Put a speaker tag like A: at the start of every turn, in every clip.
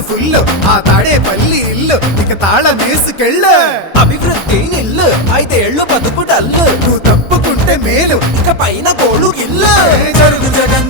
A: Mind full ఆ తాడే పల్లి ఇల్లు ఇక తాళ తాళమేసుకెళ్ళు
B: అభివృద్ధి ఇల్లు అయితే ఎళ్ళు బతుకుడల్లు
A: నువ్వు తప్పుకుంటే మేలు
B: ఇక పైన కోడు ఇల్లు
A: జరుగు జగన్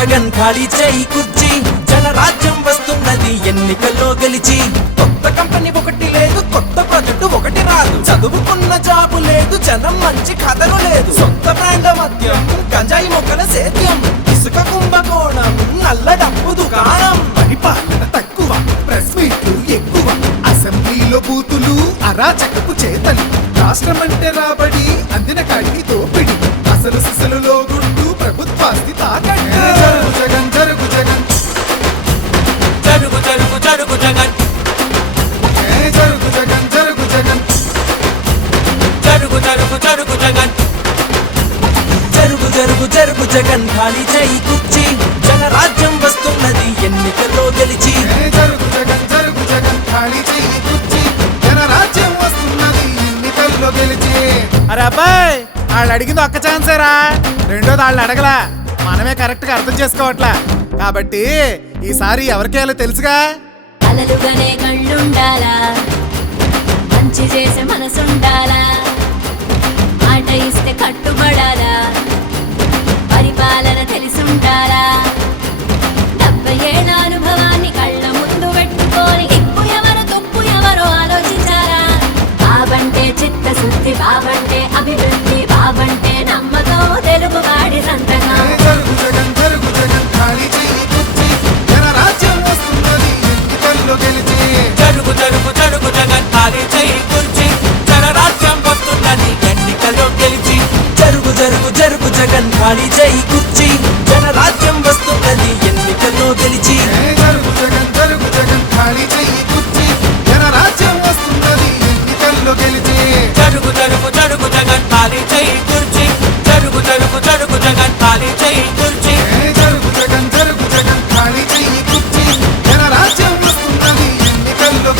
B: జగన్ ఖాళీ చేయి కుర్చీ. జనరాజ్యం వస్తున్నది ఎన్నికల్లో గెలిచి. కొత్త కంపెనీ ఒకటి లేదు కొత్త ప్రాజెక్టు ఒకటి రాదు. చదువుకున్న జాబు లేదు జనం మంచి కథలు లేదు. సొంత బ్రాండ్ మద్యం గంజాయి మొక్కల సేద్యం. ఇసుక కుంభకోణం నల్ల డబ్బు దుకాణం.
A: పరిపాలన తక్కువ ప్రెస్ మీట్లు ఎక్కువ. అసెంబ్లీలో బూతులు అరాచకపు చేతలు. రాష్ట్రమంటే రాబడి అందిన కాడికి దోపిడి. అసలు సిసలులో గుండు ప్రభుత్వాస్తి తాక జరుగు జగన్
B: ఖాళీ చేయి కుర్చీ. జనరాజ్యం వస్తున్నది ఎన్నికల్లో గెలిచి.
A: ఏ జరుగు జగన్ జరుగు జగన్ ఖాళీ చెయ్యి కుర్చీ. జనరాజ్యం వస్తున్నది ఎన్నికల్లో గెలిచి. అరే అబ్బాయి వాళ్ళు అడిగింది ఒక్క ఛాన్సేరా రెండోది వాళ్ళు అడగలా. మనమే కరెక్ట్గా అర్థం చేసుకోవట్లా. కాబట్టి ఈసారి ఎవరికేయాలో తెలుసుగా?
C: అలలుగానే కళ్ళుండాలా? మంచి చేసే మనసుండాలా? అభివృద్ధి బాబంటే అభివృద్ధి బాబంటే నమ్మకం
A: తెలుగు వాడి ఖాళీ
B: చేయి కుర్చి జనరాజ్యం వస్తుందని ఎన్నికల్లో గెలిచి. జరుగు జగన్.